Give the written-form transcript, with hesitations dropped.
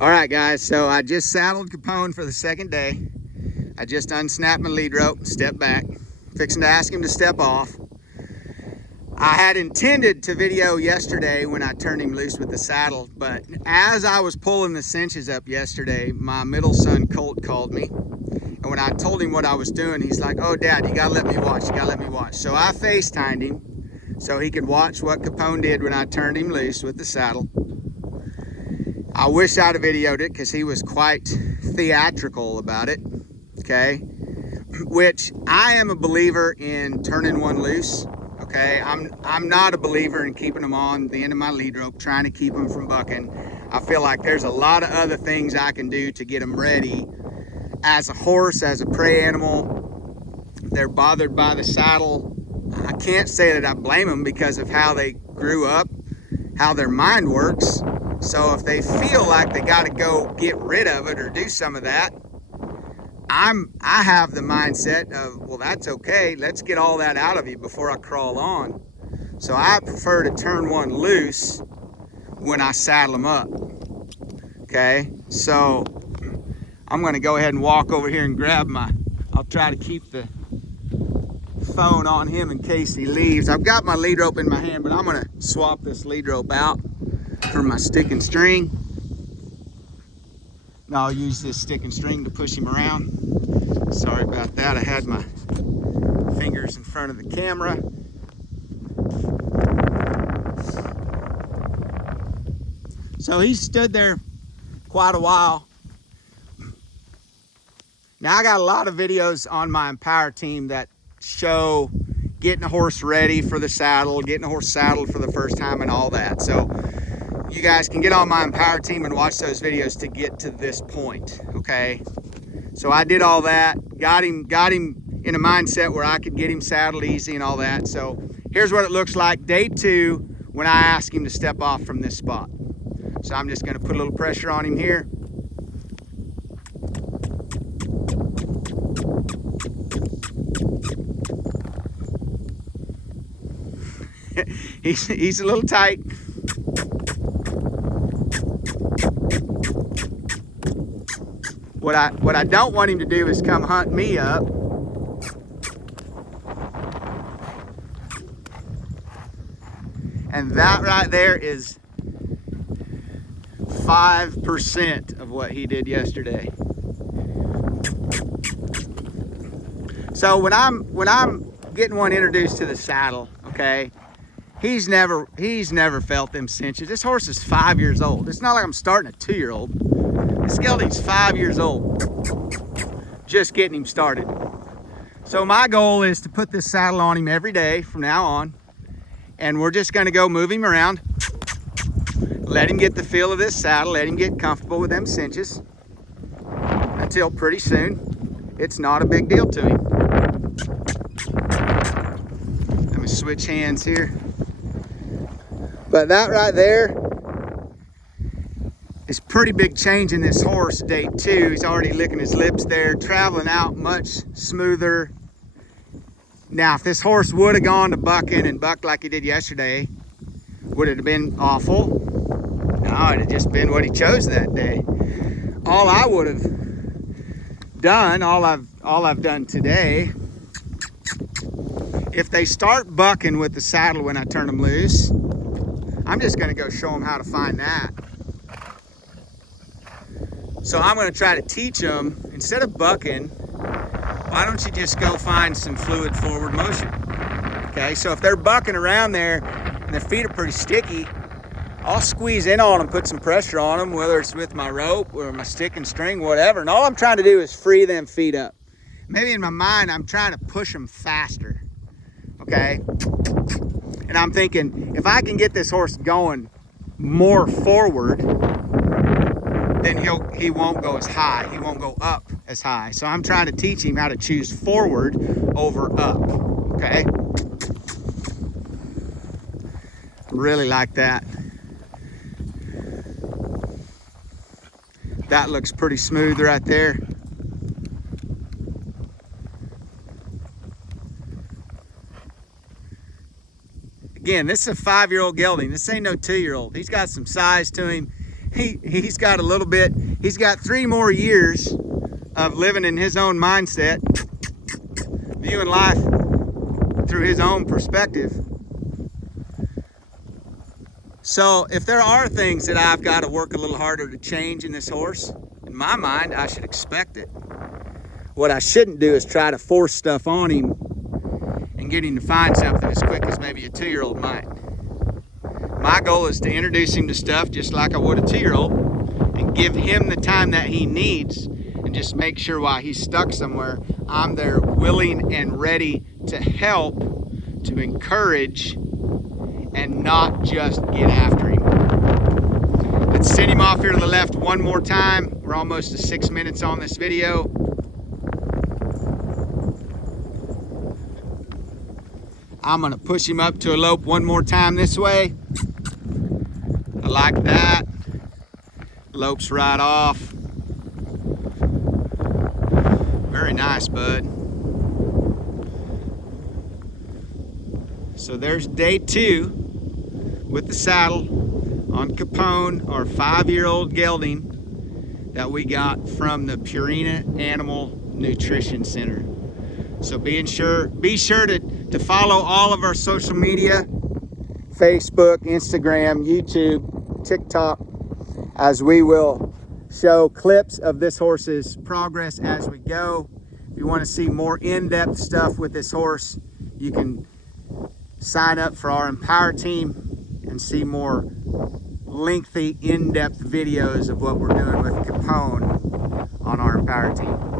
All right, guys, so I just saddled Capone for the second day. I just unsnapped my lead rope, stepped back, fixing to ask him to step off. I had intended to video yesterday when I turned him loose with the saddle, but as I was pulling the cinches up yesterday, my middle son Colt called me. And when I told him what I was doing, he's like, "Oh, Dad, you gotta let me watch, you gotta let me watch." So I FaceTimed him so he could watch what Capone did when I turned him loose with the saddle. I wish I'd have videoed it because he was quite theatrical about it, okay? Which I am a believer in turning one loose, okay? I'm not a believer in keeping them on the end of my lead rope, trying to keep them from bucking. I feel like there's a lot of other things I can do to get them ready. As a horse, as a prey animal, they're bothered by the saddle. I can't say that I blame them because of how they grew up, how their mind works. So if they feel like they got to go get rid of it or do some of that, I have the mindset of, well, that's okay. Let's get all that out of you before I crawl on. So I prefer to turn one loose when I saddle them up. Okay, so I'm going to go ahead and walk over here and grab I'll try to keep the phone on him in case he leaves. I've got my lead rope in my hand, but I'm going to swap this lead rope out for my stick and string. Now I'll use this stick and string to push him around. Sorry about that, I had my fingers in front of the camera. So he stood there quite a while. Now I got a lot of videos on my Empower team that show getting a horse ready for the saddle, getting a horse saddled for the first time and all that. So you guys can get on my Empower team and watch those videos to get to this point, okay? So I did all that, got him in a mindset where I could get him saddled easy and all that. So here's what it looks like day 2 when I ask him to step off from this spot. So I'm just gonna put a little pressure on him here. He's a little tight. What I don't want him to do is come hunt me up. And that right there is 5% of what he did yesterday. So when I'm getting one introduced to the saddle, okay, he's never felt them cinches. This horse is 5 years old. It's not like I'm starting a 2-year-old. This gelding's 5 years old. Just getting him started. So my goal is to put this saddle on him every day from now on. And we're just gonna go move him around. Let him get the feel of this saddle. Let him get comfortable with them cinches. Until pretty soon, it's not a big deal to him. Let me switch hands here. But that right there is pretty big change in this horse day 2. He's already licking his lips there, traveling out much smoother. Now, if this horse would have gone to bucking and bucked like he did yesterday, would it have been awful? No, it'd have just been what he chose that day. All I would have done, all I've done today, if they start bucking with the saddle when I turn them loose, I'm just gonna go show them how to find that. So I'm gonna try to teach them, instead of bucking, why don't you just go find some fluid forward motion? Okay, so if they're bucking around there and their feet are pretty sticky, I'll squeeze in on them, put some pressure on them, whether it's with my rope or my stick and string, whatever. And all I'm trying to do is free them feet up. Maybe in my mind, I'm trying to push them faster, okay? And I'm thinking, if I can get this horse going more forward, then he won't go as high. He won't go up as high. So I'm trying to teach him how to choose forward over up, okay? Really like that. That looks pretty smooth right there. Again, this is a 5-year-old gelding. This ain't no 2-year-old. He's got some size to him. he's got a little bit, he's got 3 more years of living in his own mindset, viewing life through his own perspective. So if there are things that I've got to work a little harder to change in this horse, in my mind, I should expect it. What I shouldn't do is try to force stuff on him and get him to find something as quick as maybe a 2-year-old might. My goal is to introduce him to stuff just like I would a 2-year-old and give him the time that he needs, and just make sure while he's stuck somewhere, I'm there willing and ready to help, to encourage, and not just get after him. Let's send him off here to the left one more time. We're almost to 6 minutes on this video. I'm gonna push him up to a lope one more time this way. I like that. Lopes right off. Very nice, bud. So there's day 2 with the saddle on Capone, our 5-year-old gelding that we got from the Purina Animal Nutrition Center. So be sure to follow all of our social media, Facebook, Instagram, YouTube, TikTok, as we will show clips of this horse's progress as we go. If you want to see more in-depth stuff with this horse, you can sign up for our Empower team and see more lengthy, in-depth videos of what we're doing with Capone on our Empower team.